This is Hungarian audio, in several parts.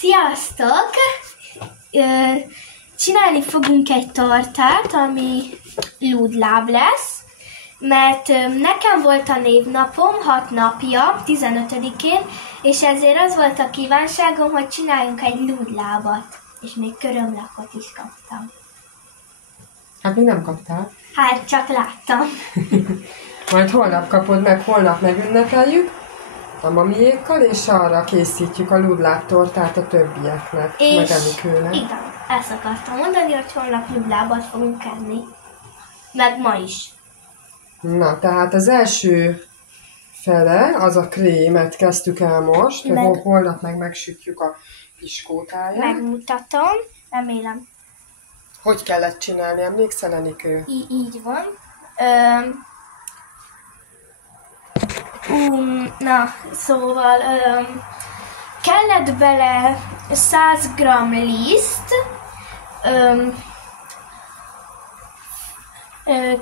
Sziasztok! Csinálni fogunk egy tortát, ami lúdláb lesz, mert nekem volt a névnapom 6 napja, 15-én, és ezért az volt a kívánságom, hogy csináljunk egy lúdlábat, és még körömlakot is kaptam. Hát még nem kaptál? Hát csak láttam. Majd holnap kapod meg, holnap megünnepeljük a mamiékkal, és arra készítjük a lúdláb tortát a többieknek, és meg Enikőnek. igen, ezt akartam mondani, hogy holnap lúdlábat fogunk enni. Meg ma is. Na, tehát az első fele, az a krémet kezdtük el most, holnap meg megsütjük a piskótáját. Megmutatom, remélem. Hogy kellett csinálni, emlékszel, Enikő? Így van. Na, szóval kellett bele 100 g liszt,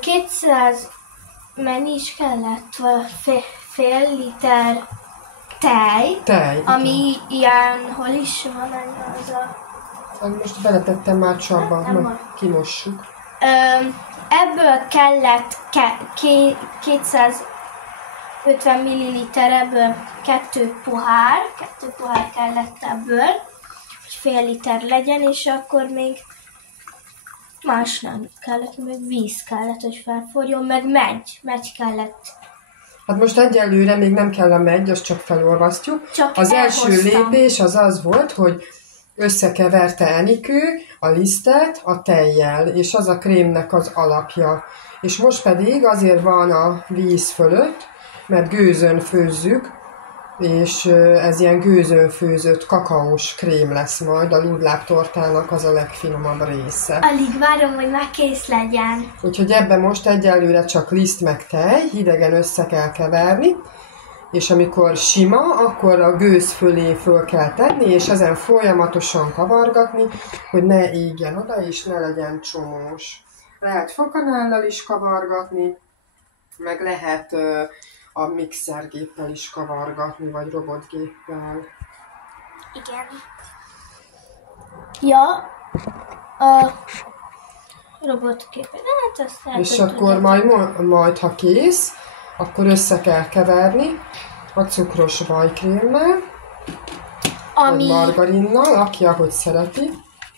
200, mennyi is kellett? Fél liter tej, ami ilyen, hol is van az a... Most beletettem már csapba, majd kimossuk. Ebből kellett 250 ml, ebből 2 pohár kellett ebből, hogy fél liter legyen, és akkor még más nem kellett, még víz kellett, hogy felforjon, meg megy kellett. Hát most egyelőre még nem kell a megy, azt csak felolvasztjuk. Az első lépés az volt, hogy összekeverte Enikő a lisztet a tejjel, és az a krémnek az alapja. És most pedig azért van a víz fölött, mert gőzön főzzük, és ez ilyen gőzön főzött kakaós krém lesz majd, a lúdláb tortának az a legfinomabb része. Alig várom, hogy már kész legyen. Úgyhogy ebben most egyelőre csak liszt meg tej, hidegen össze kell keverni, és amikor sima, akkor a gőz fölé föl kell tenni, és ezen folyamatosan kavargatni, hogy ne égjen oda, és ne legyen csomós. Lehet fokanállal is kavargatni, meg lehet a mixergéppel is kavargatni, vagy robotgéppel. Igen. Ja, a robotgéppel. Hát azt lehet, és akkor majd, ha kész, akkor össze kell keverni a cukros vajkrémmel, vagy margarinnal, aki ahogy szereti.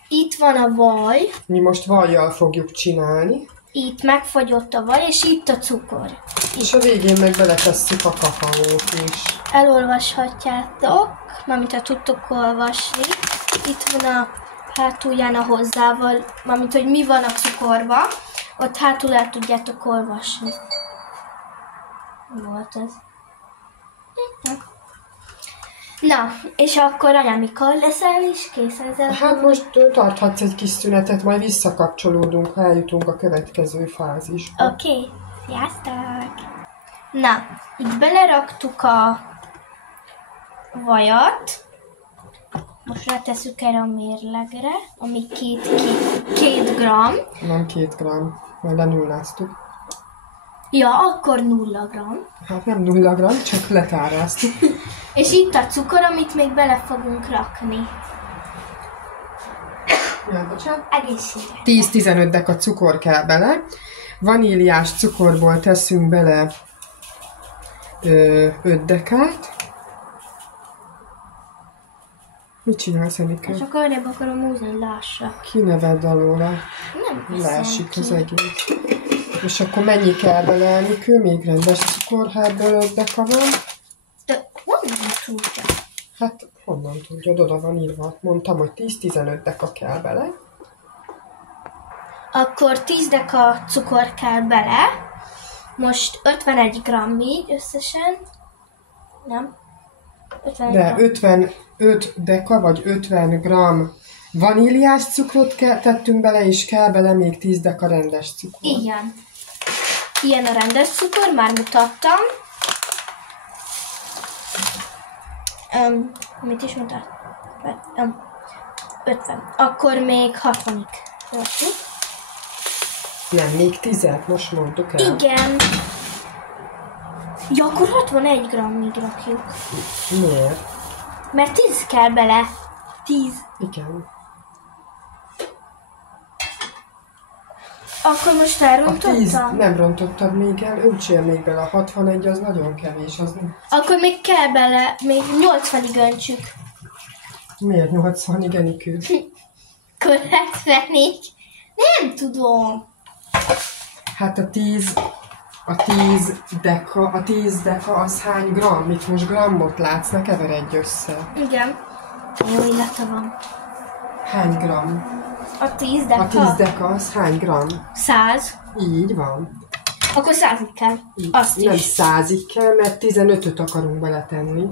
Itt van a vaj. Mi most vajjal fogjuk csinálni. Itt megfagyott a vaj, és itt a cukor. És a végén meg beletesszük a kakaót is. Elolvashatjátok, mármint ha tudtok olvasni. Itt van a hátulján a hozzával, mármint hogy mi van a cukorba. Ott hátul el tudjátok olvasni. Mi volt ez? Na, és akkor anya, mikor leszel is kész ezzel? Hát most tarthatsz egy kis szünetet, majd visszakapcsolódunk, ha eljutunk a következő fázisba. Oké, sziasztok! Na, itt beleraktuk a vajat. Most rátesszük erre a mérlegre, ami 2 gram. Nem 2 gram, majd lenulláztuk. Ja, akkor 0 gram. Hát nem 0 gram, csak letáráztuk. És itt a cukor, amit még bele fogunk rakni. Ja, bocsánat. Egészségre. 10-15 deka cukor kell bele. Vaníliás cukorból teszünk bele 5 dekát. Mit csinálsz, Enikő? És akkor arrébb akarom húzni, hogy lássa. Kinevedd alóla. Nem Lásik az egész. És akkor mennyi kell bele, Enikő? Még rendes cukor, ha ebből 5 deka van. De honnan tudja? Hát honnan tudjad, oda van írva. Mondtam, hogy 10-15 deka kell bele. Akkor 10 deka cukor kell bele. Most 51 gram így összesen. Nem? 51 De gram. 55 deka vagy 50 gram vaníliás cukrot tettünk bele, és kell bele még 10 deka rendes cukor. Igen. Ilyen a rendes cukor, már mutattam. Mit is mondtál? 50. Akkor még 60-ig rakjuk. Nem, még 10-et most mondtuk el. Igen. Ja, akkor 61 grammig rakjuk. Miért? Mert 10 kell bele. 10. Igen. Akkor most elrontottam? A 10 nem rontottad még el, öntsél még bele. A 61 az nagyon kevés. Az nem... Akkor még kell bele, még 80-ig öntsük. Miért 80-ig, Enikő? Akkor 70-ig. Nem tudom. Hát a 10 deka az hány gramm? Itt most grammot látsz, ne keveredj össze. Igen. Jó illata van. Hány gramm? A 10 deka? A 10 deka az hány gramm? 100. Így van. Akkor 100-ig kell. Azt Nem is. 100-ig kell, mert 15-öt akarunk beletenni.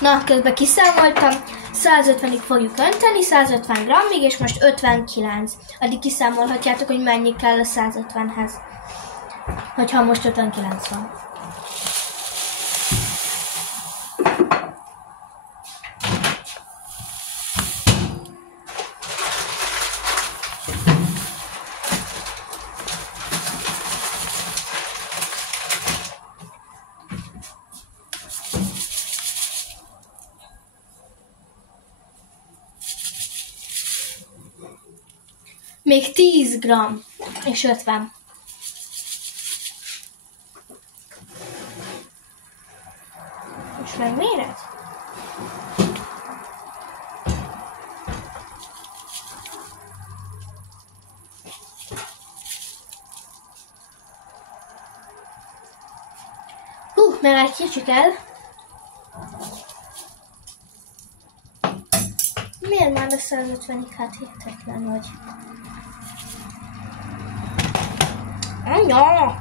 Na, közben kiszámoltam. 150-ig fogjuk önteni, 150 grammig, és most 59. Addig kiszámolhatjátok, hogy mennyi kell a 150-hez. Hogyha most 59 van. Még 10 gram és 50. Most megméred? Meglátjuk el. Miért már a 150-ig? Hát hihetetlen, hogy... Anya!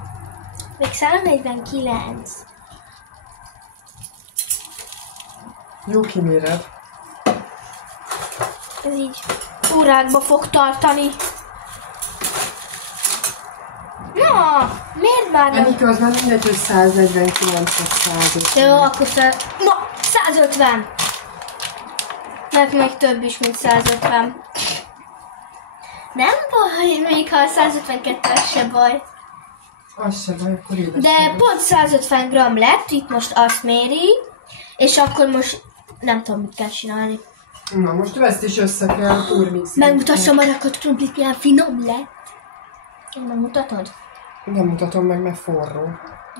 Még 149. Jó kiméred. Ez így órákba fog tartani. Na, miért már nem? Enikő, az már mindegy, hogy 149 vagy 150. Jó, akkor na, 150! Mert még több is, mint 150. Nem baj, még ha a 152 az se baj. Az se baj, akkor édes. De pont 150 gram lett, itt most azt méri, és akkor most nem tudom, mit kell csinálni. Na, most ezt is össze kell turmixolni. Megmutassam a rakott krumplit, milyen finom lett. Megmutatod? Nem mutatom meg, mert forró.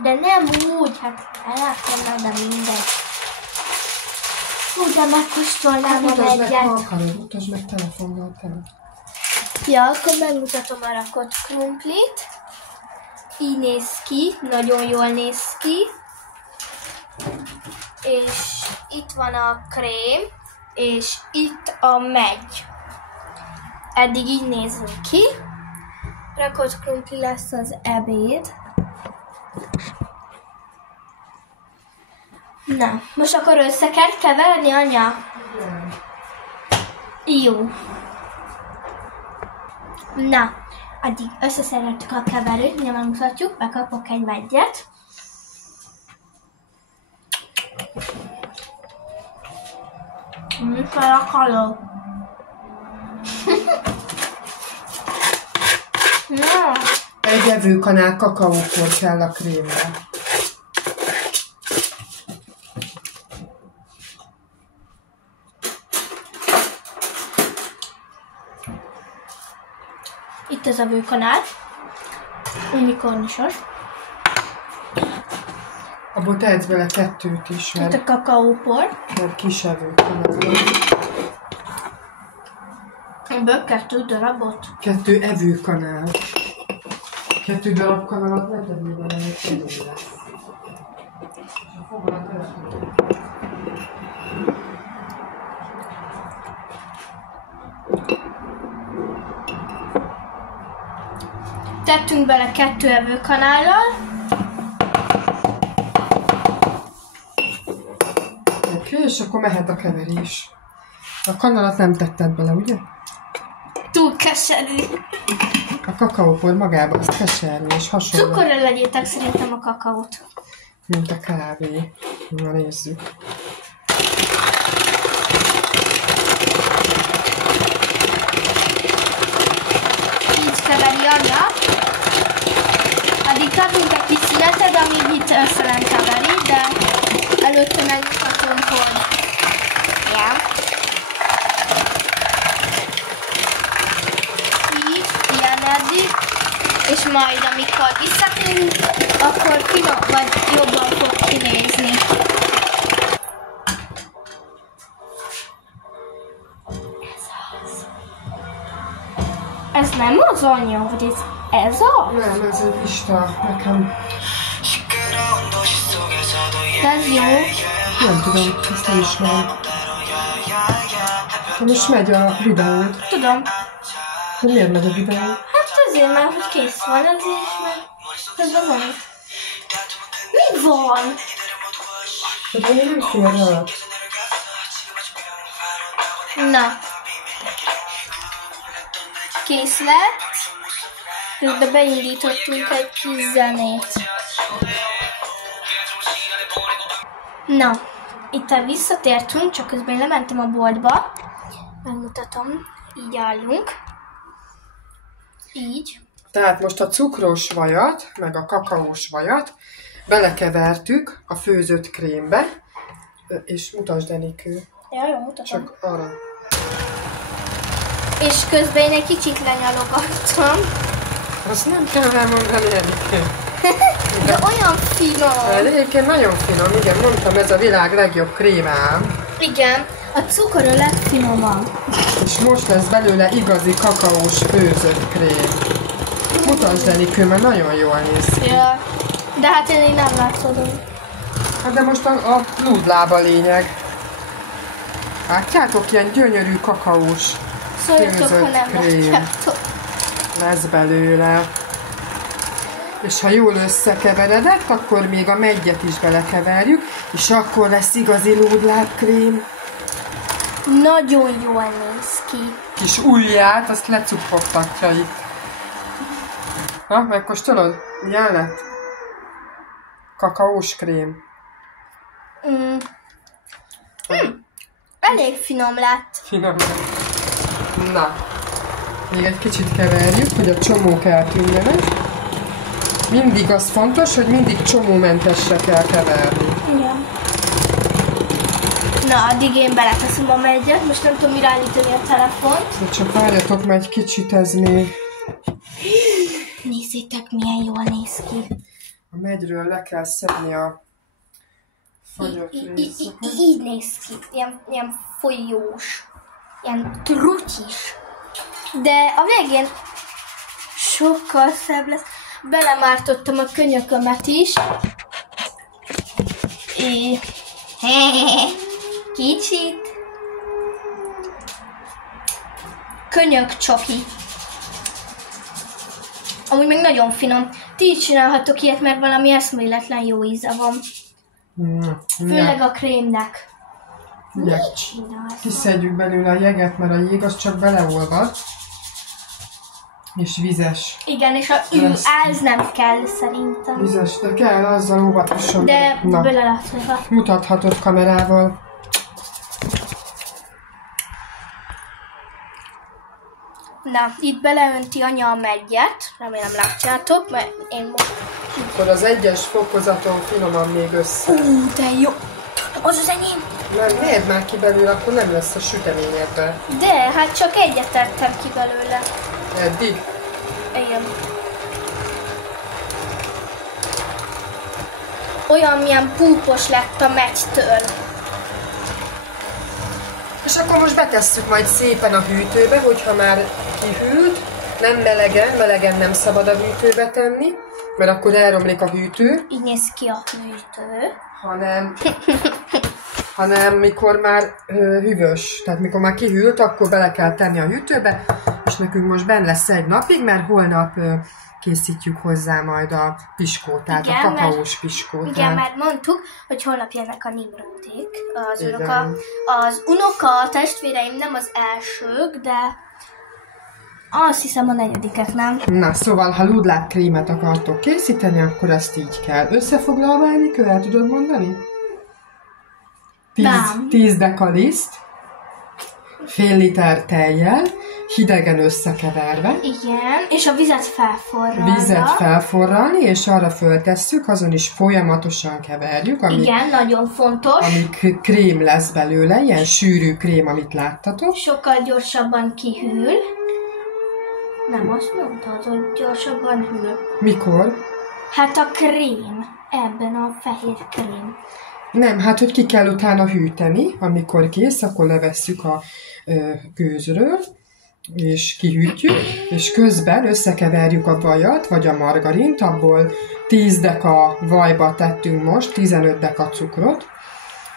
De nem úgy, hát ellátom, de mindegy. Úgy, de megkóstolnám a Mutasd meg, egyet. ha akarod, mutasd meg telefonnal, te. Ja, akkor megmutatom a rakott krumplit. Így néz ki, nagyon jól néz ki. És itt van a krém, és itt a megy. Eddig így nézünk ki. Rakott krumpli lesz az ebéd. Na, most akkor össze kell keverni, anya? Jó. Na, addig összeszerettük a keverőt, mindjárt megmutatjuk, bekapok egy megyet. Mikor akarok? Na. Egy evőkanál kakaópor kell a krémbe. Itt az evőkanál. Unikornisos. Abból tehetsz bele 2 is, Itt a kakaópor. mert kis evőkanál. Ebből 2 darabot. 2 evőkanál. 2 darab kanalat ne tenni bele, mert elég lesz. Tettünk bele 2 evőkanállal. Oké, és akkor mehet a keverés. A kanalat nem tetted bele, ugye? Túl keserű. A kakaópor magában az keserű és hasonló, Cukorral legyétek szerintem a kakaót. mint a kávé. Na nézzük. Így keveri anya. Addig Most adunk egy kis szüneted, amíg itt össze nem keveri, de előtte megmutatom, hogy ilyen. Így, ilyen eddig, és majd amikor visszatérünk, akkor finom, vagy jobban fog kinézni. Ez nem az anyja, vagy ez az? Nem, ez egy lista nekem. Ez jó. Nem tudom, ezt nem ismerem. Most megy a videód. Tudom. De miért megy a videó? Hát azért, mert hogy kész van, azért is, mert közben van. Mi van? De én nem fér rá. Na. Kész lett. Közben beindítottunk egy kis zenét. Na, itt visszatértünk, csak közben lementem a boltba. Megmutatom, így állunk. Így. Tehát most a cukros vajat, meg a kakaós vajat belekevertük a főzött krémbe, és mutasd, Enikő. Ja, jó, mutatom. Csak arra. És közben én egy kicsit lenyalogattam. Azt nem kell elmondani, Enikő. De olyan finom. Egyébként nagyon finom, igen, mondtam, ez a világ legjobb krémám. Igen, a cukor a legfinomabb. És most lesz belőle igazi kakaós főzött krém. Mutasd, Enikő, mert nagyon jól néz ki. Ja, de hát én nem látszom. Hát de most a lúdláb a lényeg. Látjátok, ilyen gyönyörű kakaós Szóljatok, ha nem krém látjátok. lesz belőle. És ha jól összekeveredett, akkor még a meggyet is belekeverjük, és akkor lesz igazi lúdlábkrém. Nagyon jól néz ki. Kis ujját, azt lecupogtatja itt. Na, megkóstolod? Milyen lett? Kakaós krém. Elég finom lett. Finom lett. Na, még egy kicsit keverjük, hogy a csomók eltűnjenek. Mindig az fontos, hogy mindig csomómentesre kell keverni. Igen. Na, addig én beleteszem a meggyet, most nem tudom irányítani a telefont. De csak várjatok, már egy kicsit ez még. Nézzétek, milyen jól néz ki. A megyről le kell szedni a fagyott részeket. Így néz ki. Ilyen folyós. Ilyen trutyis. De a végén sokkal szebb lesz. Belemártottam a könyökömet is. Kicsit. Könyökcsoki. Amúgy még nagyon finom. Ti is csinálhatok ilyet, mert valami eszméletlen jó íze van. Főleg a krémnek. Mit csinálsz? Kiszedjük belőle a jeget, mert a jég az csak beleolvad. És vizes. Igen, és ez nem kell szerintem. Vizes, de kell azzal óvatosan. De belelátva. Mutathatod kamerával. Na, itt beleönti anya a meggyet. Remélem látjátok, mert én most... Akkor az egyes fokozaton finoman még össze. De jó. Az enyém. Mert miért már ki belőle, akkor nem lesz a sütemény ebben. De, hát csak egyet tettem ki belőle. Eddig? Igen. Olyan, milyen púpos lett a megytől. És akkor most betesszük majd szépen a hűtőbe, hogyha már kihűlt, nem melegen nem szabad a hűtőbe tenni, mert akkor elromlik a hűtő. Így néz ki a hűtő. Hanem mikor már hűvös, tehát mikor már kihűlt, akkor bele kell tenni a hűtőbe, és nekünk most benn lesz egy napig, mert holnap készítjük hozzá majd a piskót, tehát igen, a kakaós piskót. Igen, mert mondtuk, hogy holnap jönnek a Nimrodék, az unoka testvéreim nem az elsők, de azt hiszem a negyedikek, nem? Na, szóval, ha lúdlábkrémet akartok készíteni, akkor ezt így kell. Összefoglalva, Enikő, el tudod mondani? 10 deka liszt, fél liter tejjel, hidegen összekeverve. Igen, és a vizet felforralva. Vizet felforralni, és arra föltesszük, azon is folyamatosan keverjük. Igen, nagyon fontos. Ami krém lesz belőle, ilyen sűrű krém, amit láttatok. Sokkal gyorsabban kihűl. Nem azt mondtad, hogy gyorsabban hűl. Mikor? Hát a krém, ebben a fehér krém. Nem, hát hogy ki kell utána hűteni, amikor kész, akkor levesszük a gőzről, és kihűtjük, és közben összekeverjük a vajat, vagy a margarint, abból 10 deka vajba tettünk most, 15 deka cukrot,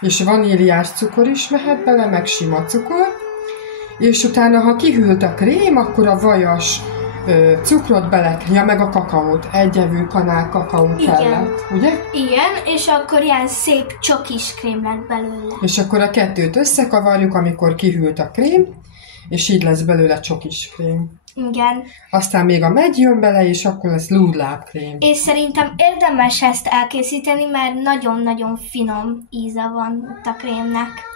és vaníliás cukor is mehet bele, meg sima cukor, és utána, ha kihűlt a krém, akkor a vajas cukrot meg a kakaót, egy evőkanál kakaó kellett, ugye? Igen, és akkor ilyen szép csokis krém lett belőle. És akkor a kettőt összekavarjuk, amikor kihűlt a krém, és így lesz belőle csokis krém. Igen. Aztán még a megy jön bele, és akkor lesz lúdlábkrém. És szerintem érdemes ezt elkészíteni, mert nagyon-nagyon finom íze van itt a krémnek.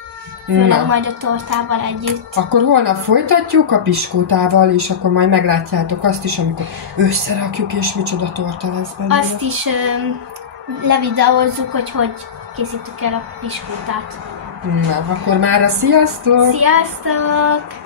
Főleg majd a tortával együtt. Akkor holnap folytatjuk a piskótával, és akkor majd meglátjátok azt is, amikor összerakjuk, és micsoda torta lesz belőle. Azt is levideózzuk, hogy készítjük el a piskótát. Na, akkor mára sziasztok! Sziasztok!